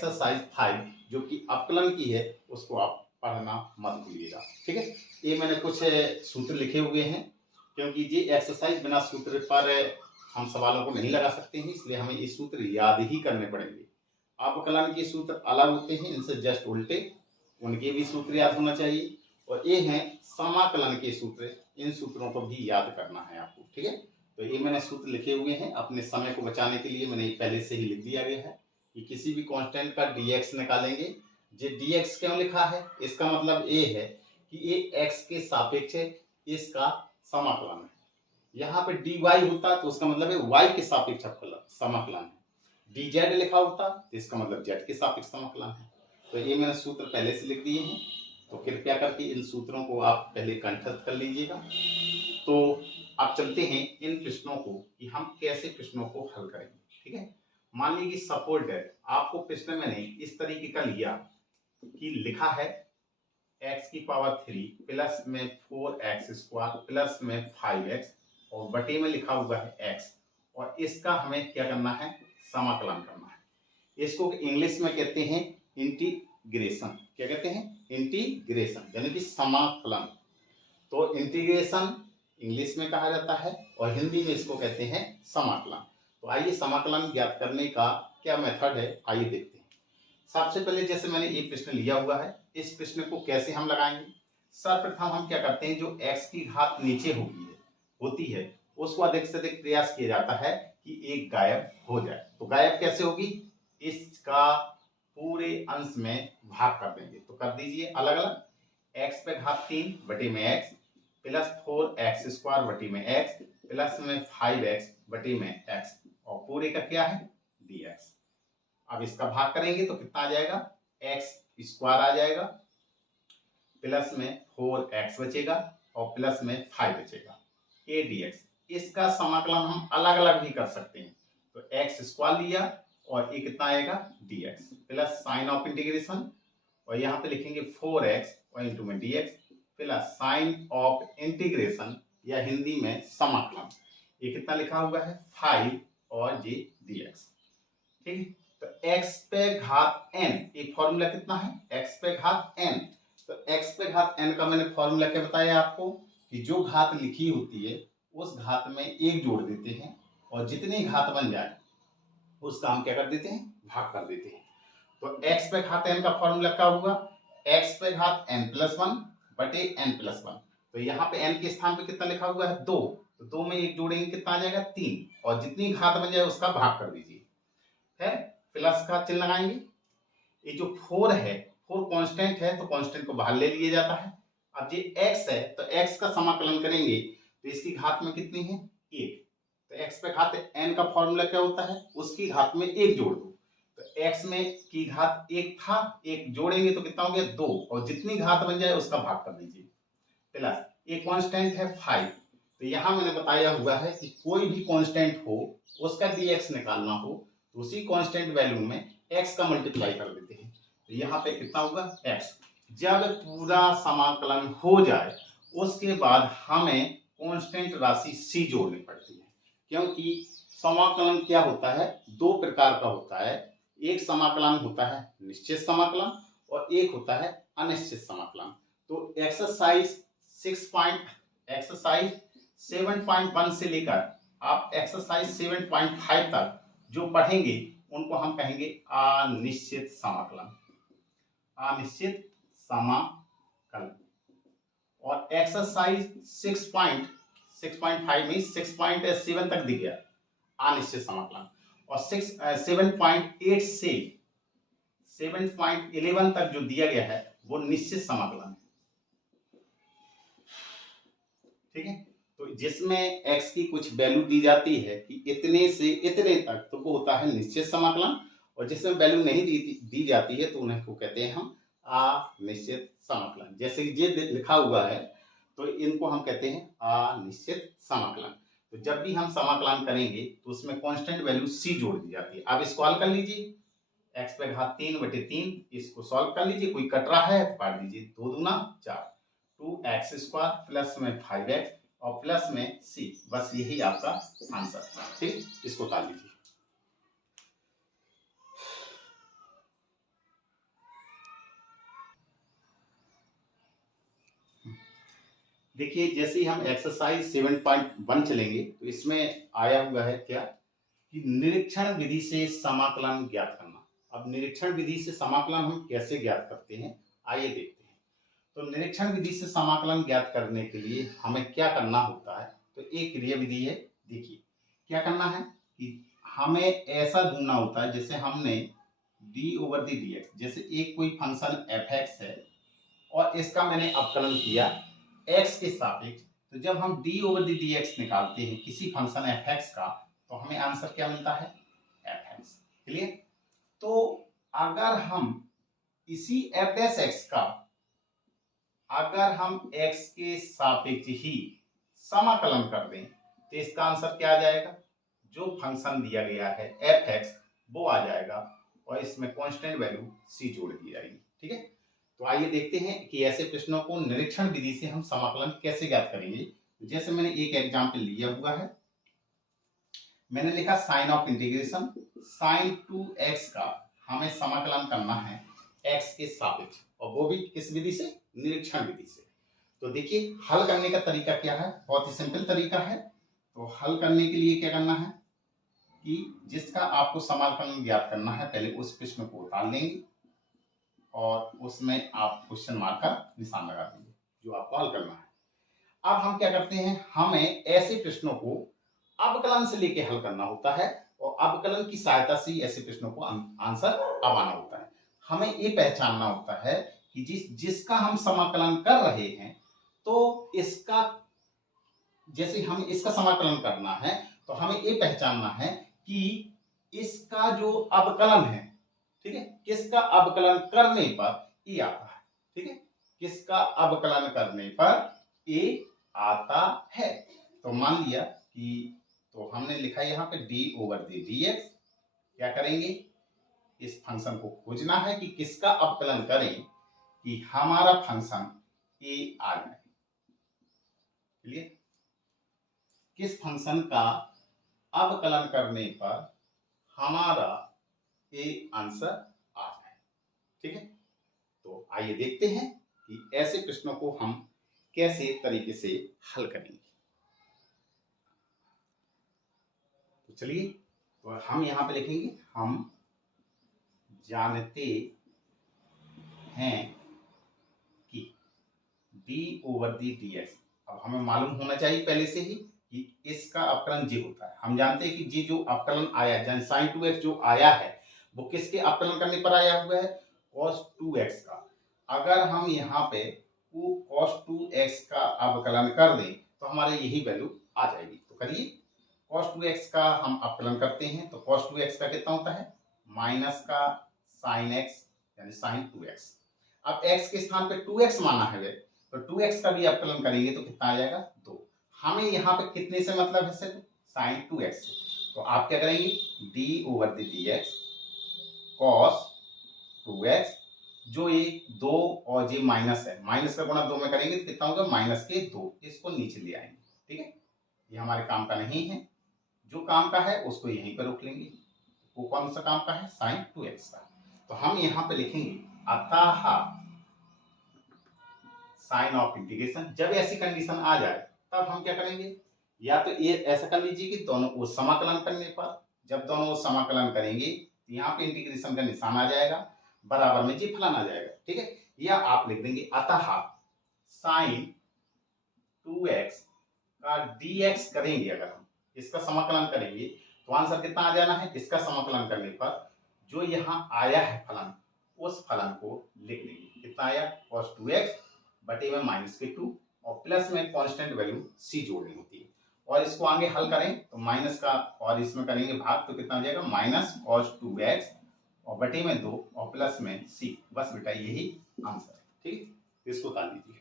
Exercise 5 जो कि अपकलन की है उसको आप पढ़ना मत भूलिएगा। ठीक है, ये मैंने कुछ सूत्र लिखे हुए हैं, क्योंकि ये एक्सरसाइज बिना सूत्र पर हम सवालों को नहीं लगा सकते हैं, इसलिए हमें ये सूत्र याद ही करने पड़ेंगे। अपकलन के सूत्र अलग होते हैं, इनसे जस्ट उल्टे, उनके भी सूत्र याद होना चाहिए। और ये हैं समाकलन के सूत्र, इन सूत्रों को भी याद करना है आपको। ठीक है, तो ये मैंने सूत्र लिखे हुए हैं, अपने समय को बचाने के लिए मैंने पहले से ही लिख दिया गया है कि किसी भी कांस्टेंट का dx निकालेंगे। ये dx क्यों लिखा है, इसका मतलब ये है कि ये x के सापेक्ष है, इसका समाकलन है। यहाँ पे dy होता तो उसका मतलब है y के सापेक्ष समाकलन है। dz लिखा होता तो इसका मतलब z के सापेक्ष समाकलन है। तो ये मैंने सूत्र पहले से लिख दिए हैं, तो कृपया करके इन सूत्रों को आप पहले कंठस्थ कर लीजिएगा। तो अब चलते हैं इन प्रश्नों को कि हम कैसे प्रश्नों को हल करेंगे। ठीक है, मान लीजिए सपोज दैट आपको प्रश्न मैंने इस तरीके का लिया कि लिखा है x की पावर 3 प्लस में 4x स्क्वायर प्लस में 5x और बटे में लिखा हुआ है x, और इसका हमें क्या करना है, समाकलन करना है। इसको इंग्लिश में कहते हैं इंटीग्रेशन। क्या कहते हैं, इंटीग्रेशन यानी कि समाकलन। तो इंटीग्रेशन इंग्लिश में कहा जाता है और हिंदी में इसको कहते हैं समाकलन। तो आइए समाकलन ज्ञात करने का क्या मेथड है, आइए देखते हैं। सबसे पहले जैसे मैंने ये प्रश्न लिया हुआ है, इस प्रश्न को कैसे हम लगाएंगे। सर्वप्रथम हम क्या करते हैं, जो x की घात नीचे होती है उसको अधिक से अधिक प्रयास किया जाता है कि एक गायब हो जाए। तो गायब कैसे होगी, इसका पूरे अंश में भाग कर देंगे। तो कर दीजिए अलग अलग, x पे घात 3 बटे में x प्लस 4x स्क्वायर बटे में x प्लस में 5x बटे में x और पूरे का क्या है dx। अब इसका भाग करेंगे तो कितना आ जाएगा, x स्क्वायर आ जाएगा प्लस में 4x बचेगा और प्लस में 5 बचेगा, a dx। इसका समाकलन हम अलग अलग भी कर सकते हैं। तो x स्क्वायर लिया और ये कितना आएगा dx plus sign of integration, और यहाँ पे लिखेंगे 4x और इंटू में dx plus sign of integration या हिंदी में समाकलन। ये कितना लिखा हुआ है 5 और ये dx। ठीक है, तो x पे घात n, ये फॉर्मूला कितना है, x पे घात n। तो x पे घात n का मैंने फॉर्मूला क्या बताया आपको कि जो घात लिखी होती है उस घात में एक जोड़ देते हैं और जितनी घात बन जाए उसका हम क्या कर देते हैं, भाग कर देते हैं। तो x पे घात n का फॉर्मूला क्या होगा, x पे घात n प्लस 1 बटे n प्लस 1। तो यहाँ पे n के स्थान पे कितना लिखा हुआ है 2, तो 2 में एक जोड़ेंगे कितना आ जाएगा 3 और जितनी घात बन जाए उसका भाग कर दीजिए। फिर प्लस का चिन्ह लगाएंगे। ये जो 4 है, 4 कांस्टेंट है तो कांस्टेंट को बाहर ले लिया जाता है। अब ये x है तो x का समाकलन करेंगे तो इसकी घात में कितनी है 1, तो x पे घात n का फॉर्मूला क्या होता है, उसकी घात में 1 जोड़ दो। तो x में की घात 1 था, 1 जोड़ेंगे तो कितना हो गया 2 और जितनी घात बन जाए उसका भाग कर दीजिए। प्लस ये कांस्टेंट है 5, तो यहाँ मैंने बताया हुआ है कि कोई भी कांस्टेंट हो उसका dx निकालना हो तो उसी कांस्टेंट वैल्यू में x का मल्टीप्लाई कर देते हैं। तो यहाँ पे कितना होगा x। जब पूरा समाकलन हो जाए उसके बाद हमें कांस्टेंट राशि c जोड़नी पड़ती है, क्योंकि समाकलन क्या होता है, दो प्रकार का होता है। एक समाकलन होता है निश्चित समाकलन और एक होता है अनिश्चित समाकलन। तो एक्सरसाइज 7.1 से लेकर आप एक्सरसाइज 7.5 तक जो पढ़ेंगे उनको हम कहेंगे अनिश्चित समाकलन, अनिश्चित समाकलन। और एक्सरसाइज 6.5 में 6.7 तक दिख गया अनिश्चित समाकलन, और 7.8 से 7.11 तक जो दिया गया है वो निश्चित समाकलन है। ठीक है, तो जिसमें x की कुछ वैल्यू दी जाती है कि इतने से इतने तक, तो वो होता है निश्चित समाकलन, और जिसमें वैल्यू नहीं दी जाती है तो उन्हें को कहते हैं हम अनिश्चित समाकलन। जैसे ये लिखा हुआ है तो इनको हम कहते हैं अनिश्चित समाकलन। तो जब भी हम समाकलन करेंगे तो उसमें कांस्टेंट वैल्यू c जोड़ दी जाती है। अब इसको हल कर लीजिए, x पे घात 3 बटे 3, इसको सॉल्व कर लीजिए, कोई कट रहा है तो काट दीजिए, 2 दूना 4, 2x स्क्वायर प्लस में 5x और प्लस में c, बस यही आपका आंसर। ठीक, इसको काट लीजिए। देखिए जैसे ही हम एक्सरसाइज 7.1 चलेंगे तो इसमें आया हुआ है क्या कि निरीक्षण विधि से समाकलन ज्ञात करना। अब निरीक्षण विधि से समाकलन हम कैसे ज्ञात करते हैं, आइए देखते हैं। तो निरीक्षण विधि से समाकलन ज्ञात करने के लिए हमें क्या करना होता है, तो एक क्रिया विधि है। देखिए क्या करना है कि हमें ऐसा ढूंढना होता है, जैसे हमने D over the D x, जैसे एक कोई फंक्शन एफ एक्स है और इसका मैंने अवकलन किया x के सापेक्ष, तो जब हम d over the D x निकालते हैं किसी फंक्शन एफ एक्स का, तो हमें आंसर क्या मिलता है, एफ एक्स। क्लियर? तो अगर हम इसी एफ डैश एक्स का अगर हम x के सापेक्ष ही समाकलन कर दें तो इसका आंसर क्या आ जाएगा, जो फंक्शन दिया गया है एफ एक्स वो आ जाएगा और इसमें कांस्टेंट वैल्यू c जोड़ दी जाएगी। ठीक है, तो आइए देखते हैं कि ऐसे प्रश्नों को निरीक्षण विधि से हम समाकलन कैसे ज्ञात करेंगे। जैसे मैंने एक एग्जाम्पल लिया हुआ है, मैंने लिखा sign of integration sign 2x का हमें समाकलन करना है x के सापेक्ष, और वो भी किस विधि से, निरीक्षण विधि से। तो देखिए हल करने का तरीका क्या है, बहुत ही सिंपल तरीका है। तो हल करने के लिए क्या करना है कि जिसका आपको समाकलन ज्ञात करना है, पहले उस प्रश्न को उतार लेंगे और उसमें आप क्वेश्चन मार्क का निशान लगा देंगे जो आपको हल करना है। अब हम क्या करते हैं, हमें ऐसे प्रश्नों को अवकलन से लेके हल करना होता है और अवकलन की सहायता से ऐसे प्रश्नों को आंसर आना होता है। हमें ये पहचानना होता है कि जिसका हम समाकलन कर रहे हैं, तो इसका जैसे हम इसका समाकलन करना है तो हमें ये पहचानना है कि इसका जो अवकलन है, ठीक है, किसका अवकलन करने पर ये आता है। ठीक है, किसका अवकलन करने पर ये आता है। तो मान लिया कि तो हमने लिखा यहाँ पे d over the D x, क्या करेंगे, इस फंक्शन को खोजना है कि किसका अवकलन करें कि हमारा फंक्शन a आ जाए। क्लियर? किस फंक्शन का अवकलन करने पर हमारा a आंसर आ जाए। ठीक है, तो आइए देखते हैं कि ऐसे प्रश्नों को हम कैसे तरीके से हल करेंगे। तो चलिए, तो हम यहाँ पे लिखेंगे, हम जानते हैं कि d over the D x, अब हमें मालूम होना चाहिए पहले से ही कि इसका अवकलन जी होता है। हम जानते हैं कि जी जो अवकलन आया है, साइन 2x जो आया है वो किसके अवकलन करने पर आया हुआ है, cos 2x का। अगर हम यहाँ पे वो cos 2x का अवकलन कर दें तो हमारे यही वैल्यू आ जाएगी। तो करिए, cos 2x का हम अवकलन करते हैं तो cos 2x का कितना होता है, माइनस का sin x यानी sin 2x। अब x के स्थान पे 2x माना है तो 2x का भी अवकलन करेंगे तो कितना आ जाएगा, 2। हमें यहाँ पे कितने से मतलब है, सिर्फ sin 2x से। तो आप क्या करेंगे, d over the D x cos 2x, जो ये 2 और ये माइनस है, माइनस का गुणा 2 में करेंगे तो कितना होगा, माइनस के 2, इसको नीचे ले आएंगे। ठीक है, ये हमारे काम का नहीं है, जो काम का है उसको यहीं पर रोक लेंगे। वो कौन सा काम का है, sin 2x का। तो हम यहाँ पे लिखेंगे अतः साइन ऑफ इंटीग्रेशन। जब ऐसी कंडीशन आ जाए तब हम क्या करेंगे, या तो ये ऐसा कर लीजिए कि दोनों वो समाकलन करने पर, जब दोनों वो समाकलन करेंगे तो यहाँ पे इंटीग्रेशन का निशान आ जाएगा, बराबर में जी फलन आ जाएगा। ठीक है, या आप लिख देंगे अतः साइन 2x का dx करेंगे, अगर हम इसका समाकलन करेंगे तो आंसर कितना आ जाना है, इसका समाकलन करने पर जो यहाँ आया है फलन, उस फलन को लिख लेंगे। कितना आया, cos 2x बटे में माइनस के 2 और प्लस में कांस्टेंट वैल्यू c जोड़नी होती है। और इसको आगे हल करें तो माइनस का और इसमें करेंगे भाग तो कितना आ जाएगा, माइनस cos 2x और बटे में 2 और प्लस में c। बस बेटा यही आंसर है। ठीक है, इसको उतार लीजिए।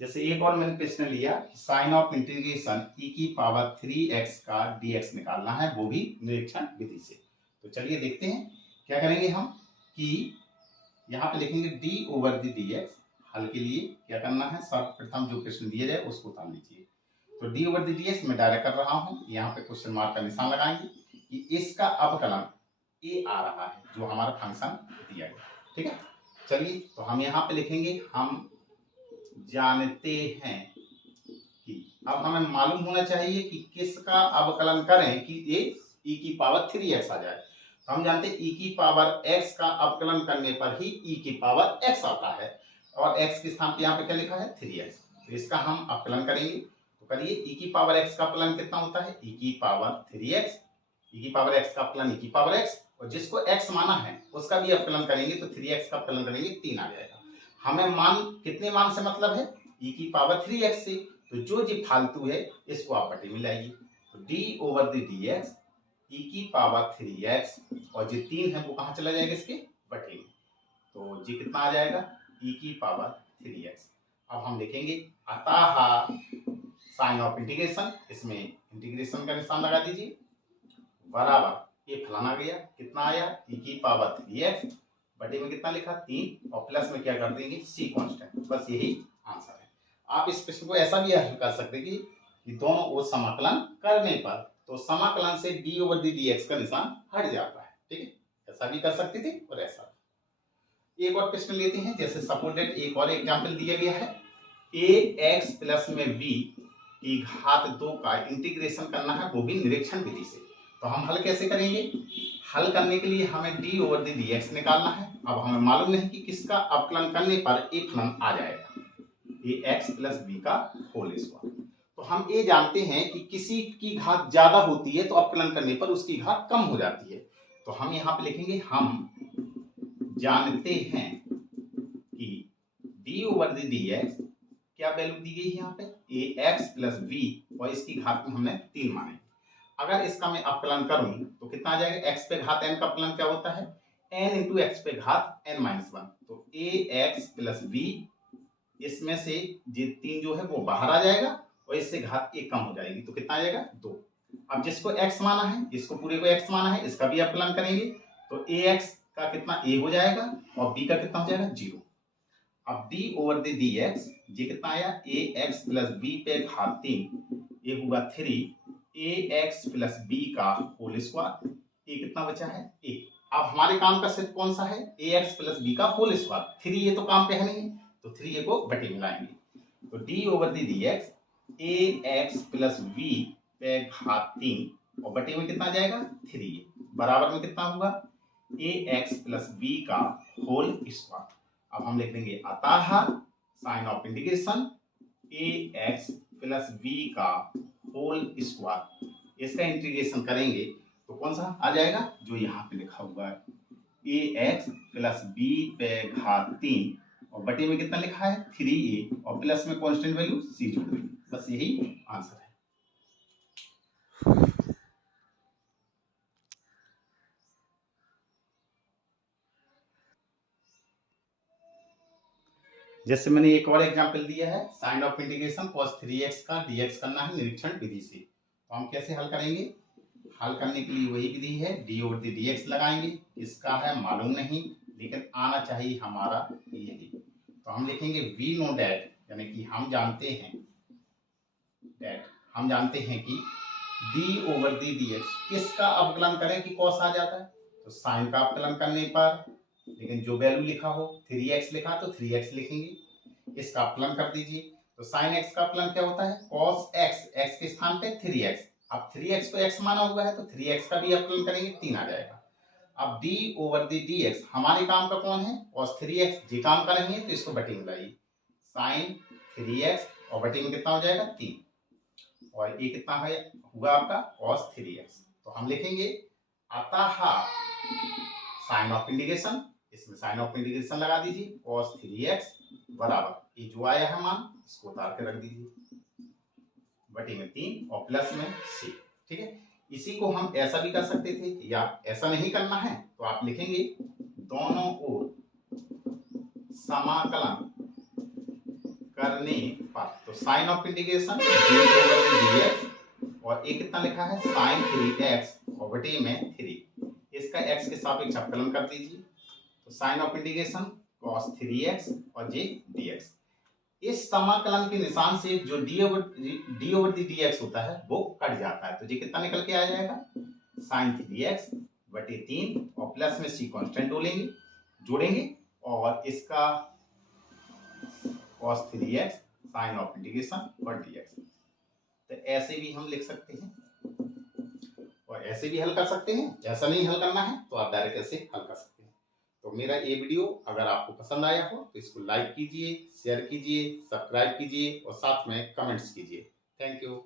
जैसे एक और मैंने प्रश्न लिया, साइन ऑफ इंटीग्रेशन e की पावर 3x का dx निकालना है, वो भी निरीक्षण विधि से। तो चलिए देखते हैं क्या करेंगे हम, कि यहाँ पे लिखेंगे d ओवर दी dx। हल के लिए क्या करना है, सर्वप्रथम जो प्रश्न दिया जाए उसको उतार लीजिए। तो d ओवर दी dx मैं डायरेक्ट कर रहा हूँ, यहाँ पे क्वेश्चन मार्क का निशान लगाएंगे कि इसका अवकलन a आ रहा है जो हमारा फंक्शन दिया गया। ठीक है, चलिए तो हम यहाँ पे लिखेंगे हम जानते हैं कि, अब हमें मालूम होना चाहिए कि किसका अवकलन करें कि ये e की पावर 3x आ जाए। तो हम जानते हैं e की पावर x का अवकलन करने पर ही e की पावर x आता है, और x के स्थान पे यहाँ पे क्या लिखा है 3x। तो इसका हम अवकलन करेंगे, तो करिए e की पावर x का अवकलन कितना होता है e की पावर 3x, e की पावर x का अवकलन e की पावर x, और जिसको x माना है उसका भी अवकलन करेंगे तो 3x का अवकलन करेंगे 3 आ जाएगा। हमें मान कितने मान से मतलब है e की पावर 3x से, तो जो जी फालतू है इसको आप बटे में लाइए, तो d over the dx e की पावर 3x, और जो 3 है वो कहाँ चला जाएगा इसके बटे में, तो जी कितना आ जाएगा e की पावर 3x। अब हम लिखेंगे अतः साइन ऑफ इंटीग्रेशन, इसमें इंटीग्रेशन का निशान लगा दीजिए, बराबर ये फलाना आ गया, कितना आया e की पावर 3x बटे में कितना लिखा 3, और प्लस में क्या कर देंगे c कांस्टेंट, बस यही आंसर है। आप इस प्रश्न को ऐसा भी हल कर सकते कि दोनों ओर समाकलन करने पर तो समाकलन से d ओवर दी dx का निशान हट जाता है, ठीक है, ऐसा भी कर सकते थे और ऐसा भी। एक और प्रश्न लेते हैं, जैसे सपोर्टेड एक और एग्जांपल दिया गया है, ax प्लस में b की घात 2 का इंटीग्रेशन करना है, वो भी निरीक्षण विधि से। तो हम हल कैसे करेंगे, हल करने के लिए हमें d ओवर दी dx निकालना है। अब हमें मालूम नहीं कि किसका अवकलन करने पर a फलन आ जाएगा, ax प्लस b का होल स्क्वायर। तो हम ये जानते हैं कि किसी की घात ज्यादा होती है तो अवकलन करने पर उसकी घात कम हो जाती है। तो हम यहाँ पे लिखेंगे हम जानते हैं कि d ओवर दी dx क्या वैल्यू दी गई है यहाँ पे ax प्लस b, और इसकी घात में हमने 3 माने। अगर इसका मैं अवकलन करूं तो कितना आ जाएगा, x पे घात n का अवकलन क्या होता है n इंटू एक्स पे घात n माइनस 1, तो ax प्लस b, इसमें से ये 3 जो है वो बाहर आ जाएगा और इससे घात 1 कम हो जाएगी, तो कितना आ जाएगा 2। अब जिसको x माना है, इसको पूरे को x माना है, इसका भी अवकलन करेंगे तो ax का कितना a हो जाएगा और b का कितना हो जाएगा 0। अब d ओवर द dx ये कितना आया ax प्लस b पे घात 3, ये होगा 3 ax प्लस b का होल स्क्वायर, ये कितना बचा है a। अब हमारे काम का सेट कौन सा है ax प्लस b का होल स्क्वायर, 3 ये तो काम पे है नहीं, तो 3 ये को बटे में लाएंगे, तो d over the dx ax plus b पे घात 3 और बटे में कितना आ जाएगा 3, बराबर में कितना होगा ax प्लस b का होल स्क्वायर। अब हम लिख देंगे अतः sign of integration ax plus b का होल स्क्वायर, इसका इंटीग्रेशन करेंगे तो कौन सा आ जाएगा जो यहाँ पे लिखा हुआ है ax प्लस b पे घात 3 और बटे में कितना लिखा है 3a और प्लस में कांस्टेंट वैल्यू c जोड़ देंगे, बस यही आंसर है। जैसे मैंने एक और एग्जांपल दिया है, sign of integration cos 3x का dx करना है निरीक्षण विधि से। तो हम कैसे हल करेंगे, हल करने के लिए वही विधि है, d ओवर दी dx लगाएंगे, इसका है मालूम नहीं लेकिन आना चाहिए हमारा यही। तो हम लिखेंगे वी नो डैट, यानी कि हम जानते हैं डैट, हम जानते हैं कि d ओवर दी dx किसका अवकलन करें कि cos आ जाता है, तो साइन का अवकलन करने पर, लेकिन जो वैल्यू लिखा हो 3x लिखा तो 3x लिखेंगे, इसका अवकलन कर दीजिए, तो sin x का अवकलन क्या होता है cos x, x के स्थान पे 3x, अब 3x को x माना हुआ है तो 3x का भी अवकलन करेंगे 3 आ जाएगा। अब d ओवर दी dx हमारे काम का कौन है cos 3x, जी काम का नहीं है तो इसको बटे में लाइए, sin 3x और बटे में कितना हो जाएगा 3, और ये कितना है हुआ आपका cos 3x। तो हम लिखेंगे अतः साइन ऑफ इंटीग्रेशन, इसमें साइन ऑफ इंटीग्रेशन लगा दीजिए cos 3x बराबर ये जो आया है मान इसको उतार के रख दीजिए बटे में 3 और प्लस में c, ठीक है। इसी को हम ऐसा भी कर सकते थे या ऐसा नहीं करना है तो आप लिखेंगे दोनों ओर समाकलन करने पर, तो साइन ऑफ इंटीग्रेशन dx और ये कितना लिखा है sin 3x और बटे में 3, इसका x के सापेक्ष अवकलन कर दीजिए, तो sign of integration cos 3x और j dx। इस समाकलन के निशान से जो d ओवर दी dx होता है वो कट जाता है, तो ये कितना निकल के आ जाएगा sin 3x बटे 3 और प्लस में c कांस्टेंट जोड़ेंगे और इसका cos 3x sin of integration और dx। तो ऐसे भी हम लिख सकते हैं और ऐसे भी हल कर सकते हैं। ऐसा नहीं हल करना है तो आप डायरेक्ट ऐसे हल कर सकते हैं। तो मेरा ये वीडियो अगर आपको पसंद आया हो तो इसको लाइक कीजिए, शेयर कीजिए, सब्सक्राइब कीजिए और साथ में कमेंट्स कीजिए। Thank you.